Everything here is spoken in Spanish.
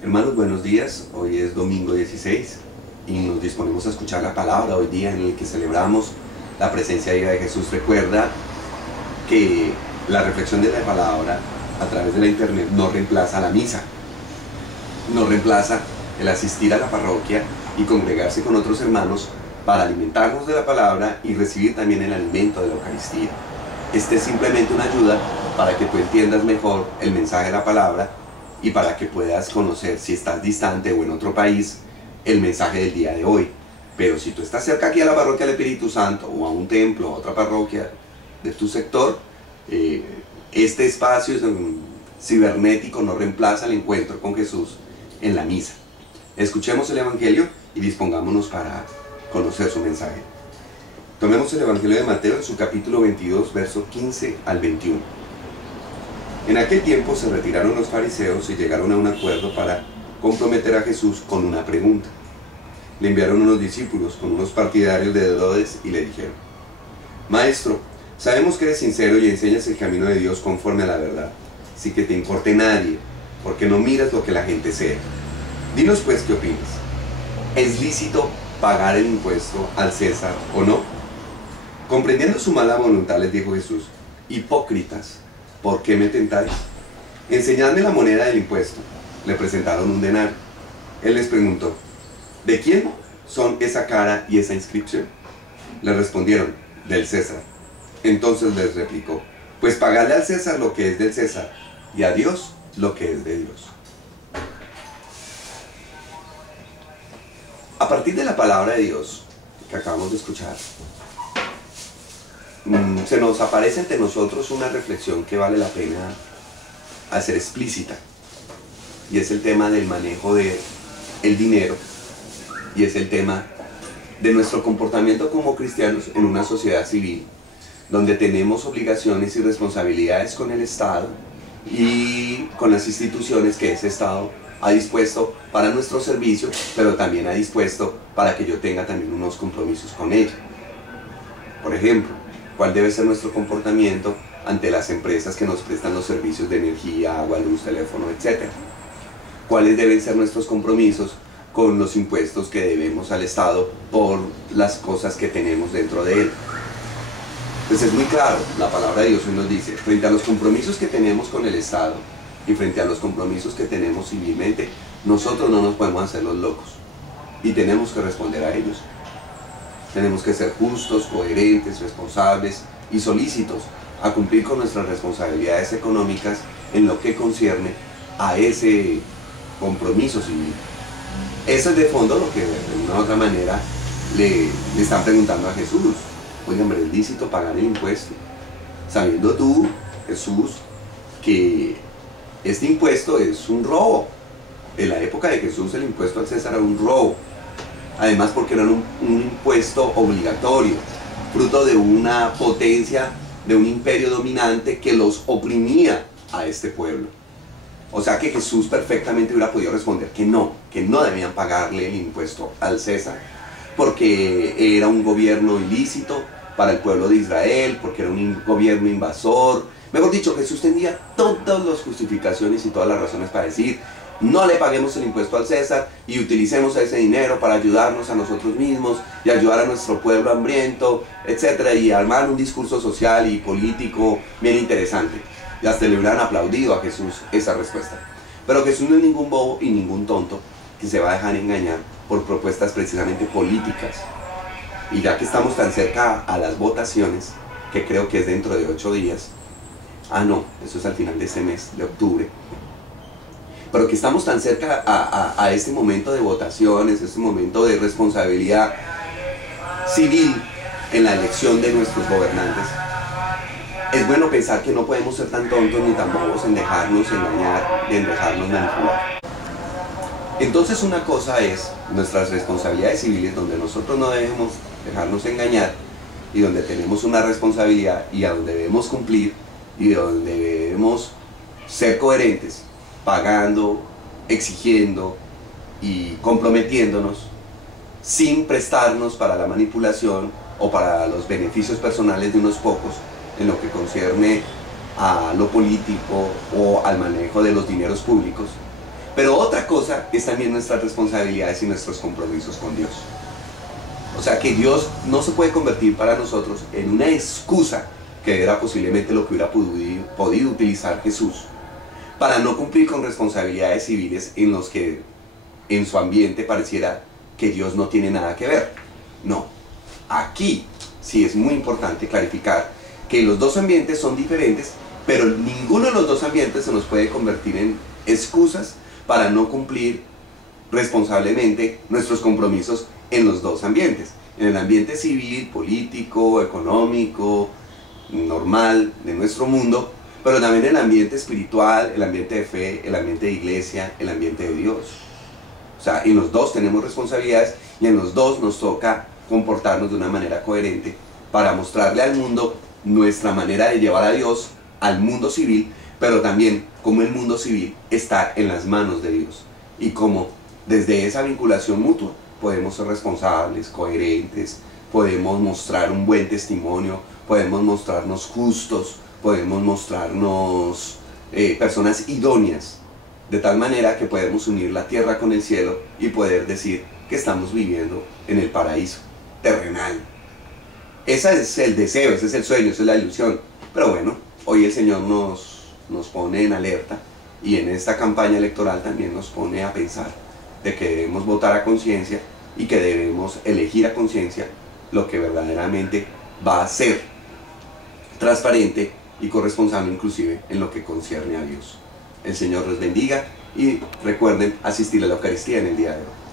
Hermanos, buenos días. Hoy es domingo 16 y nos disponemos a escuchar la palabra hoy día en el que celebramos la presencia viva de Jesús. Recuerda que la reflexión de la palabra a través de la internet no reemplaza la misa, no reemplaza el asistir a la parroquia y congregarse con otros hermanos para alimentarnos de la palabra y recibir también el alimento de la Eucaristía. Este es simplemente una ayuda para que tú entiendas mejor el mensaje de la palabra y para que puedas conocer, si estás distante o en otro país, el mensaje del día de hoy. Pero si tú estás cerca aquí a la parroquia del Espíritu Santo o a un templo, a otra parroquia de tu sector, este espacio cibernético no reemplaza el encuentro con Jesús en la misa. Escuchemos el Evangelio y dispongámonos para conocer su mensaje. Tomemos el Evangelio de Mateo en su capítulo 22, versos 15 al 21. En aquel tiempo se retiraron los fariseos y llegaron a un acuerdo para comprometer a Jesús con una pregunta. Le enviaron unos discípulos con unos partidarios de Herodes y le dijeron: Maestro, sabemos que eres sincero y enseñas el camino de Dios conforme a la verdad, sin que te importe nadie, porque no miras lo que la gente sea. Dinos pues qué opinas. ¿Es lícito pagar el impuesto al César o no? Comprendiendo su mala voluntad, les dijo Jesús: Hipócritas, ¿por qué me tentáis? Enseñadme la moneda del impuesto. Le presentaron un denario. Él les preguntó: ¿de quién son esa cara y esa inscripción? Le respondieron: del César. Entonces les replicó: pues pagadle al César lo que es del César, y a Dios lo que es de Dios. A partir de la palabra de Dios que acabamos de escuchar, se nos aparece ante nosotros una reflexión que vale la pena hacer explícita, y es el tema del manejo del dinero, y es el tema de nuestro comportamiento como cristianos en una sociedad civil donde tenemos obligaciones y responsabilidades con el Estado y con las instituciones que ese Estado ha dispuesto para nuestro servicio, pero también ha dispuesto para que yo tenga también unos compromisos con ella. Por ejemplo, ¿cuál debe ser nuestro comportamiento ante las empresas que nos prestan los servicios de energía, agua, luz, teléfono, etcétera? ¿Cuáles deben ser nuestros compromisos con los impuestos que debemos al Estado por las cosas que tenemos dentro de él? Pues es muy claro, la palabra de Dios hoy nos dice, frente a los compromisos que tenemos con el Estado y frente a los compromisos que tenemos civilmente, nosotros no nos podemos hacer los locos y tenemos que responder a ellos. Tenemos que ser justos, coherentes, responsables y solícitos a cumplir con nuestras responsabilidades económicas en lo que concierne a ese compromiso civil. Eso es de fondo lo que de una u otra manera le están preguntando a Jesús. Oye, hombre, ¿es lícito pagar el impuesto? Sabiendo tú, Jesús, que este impuesto es un robo. En la época de Jesús el impuesto al César era un robo. Además porque era un impuesto obligatorio, fruto de una potencia, de un imperio dominante que los oprimía a este pueblo. O sea que Jesús perfectamente hubiera podido responder que no debían pagarle el impuesto al César, porque era un gobierno ilícito para el pueblo de Israel, porque era un gobierno invasor. Mejor dicho, Jesús tenía todas las justificaciones y todas las razones para decir: no le paguemos el impuesto al César y utilicemos ese dinero para ayudarnos a nosotros mismos y ayudar a nuestro pueblo hambriento, etc. Y armar un discurso social y político bien interesante. Y hasta le hubieran aplaudido a Jesús esa respuesta. Pero Jesús no es ningún bobo y ningún tonto que se va a dejar engañar por propuestas precisamente políticas. Y ya que estamos tan cerca a las votaciones, que creo que es dentro de 8 días, no, eso es al final de este mes, de octubre, pero que estamos tan cerca a este momento de votaciones, este momento de responsabilidad civil en la elección de nuestros gobernantes, es bueno pensar que no podemos ser tan tontos ni tan bobos en dejarnos engañar y en dejarnos manipular. Entonces una cosa es nuestras responsabilidades civiles, donde nosotros no debemos dejarnos engañar y donde tenemos una responsabilidad y a donde debemos cumplir y donde debemos ser coherentes, pagando, exigiendo y comprometiéndonos sin prestarnos para la manipulación o para los beneficios personales de unos pocos en lo que concierne a lo político o al manejo de los dineros públicos. Pero otra cosa es también nuestras responsabilidades y nuestros compromisos con Dios. O sea que Dios no se puede convertir para nosotros en una excusa, que era posiblemente lo que hubiera podido utilizar Jesús, para no cumplir con responsabilidades civiles en los que en su ambiente pareciera que Dios no tiene nada que ver. No, aquí sí es muy importante clarificar que los dos ambientes son diferentes, pero ninguno de los dos ambientes se nos puede convertir en excusas para no cumplir responsablemente nuestros compromisos en los dos ambientes, en el ambiente civil, político, económico, normal de nuestro mundo, pero también en el ambiente espiritual, el ambiente de fe, el ambiente de iglesia, el ambiente de Dios. O sea, en los dos tenemos responsabilidades y en los dos nos toca comportarnos de una manera coherente para mostrarle al mundo nuestra manera de llevar a Dios al mundo civil, pero también cómo el mundo civil está en las manos de Dios y cómo desde esa vinculación mutua podemos ser responsables, coherentes, podemos mostrar un buen testimonio, podemos mostrarnos justos, podemos mostrarnos personas idóneas, de tal manera que podemos unir la tierra con el cielo y poder decir que estamos viviendo en el paraíso terrenal. Ese es el deseo, ese es el sueño, esa es la ilusión. Pero bueno, hoy el Señor nos pone en alerta y en esta campaña electoral también nos pone a pensar de que debemos votar a conciencia y que debemos elegir a conciencia lo que verdaderamente va a ser transparente y corresponsable inclusive en lo que concierne a Dios. El Señor los bendiga y recuerden asistir a la Eucaristía en el día de hoy.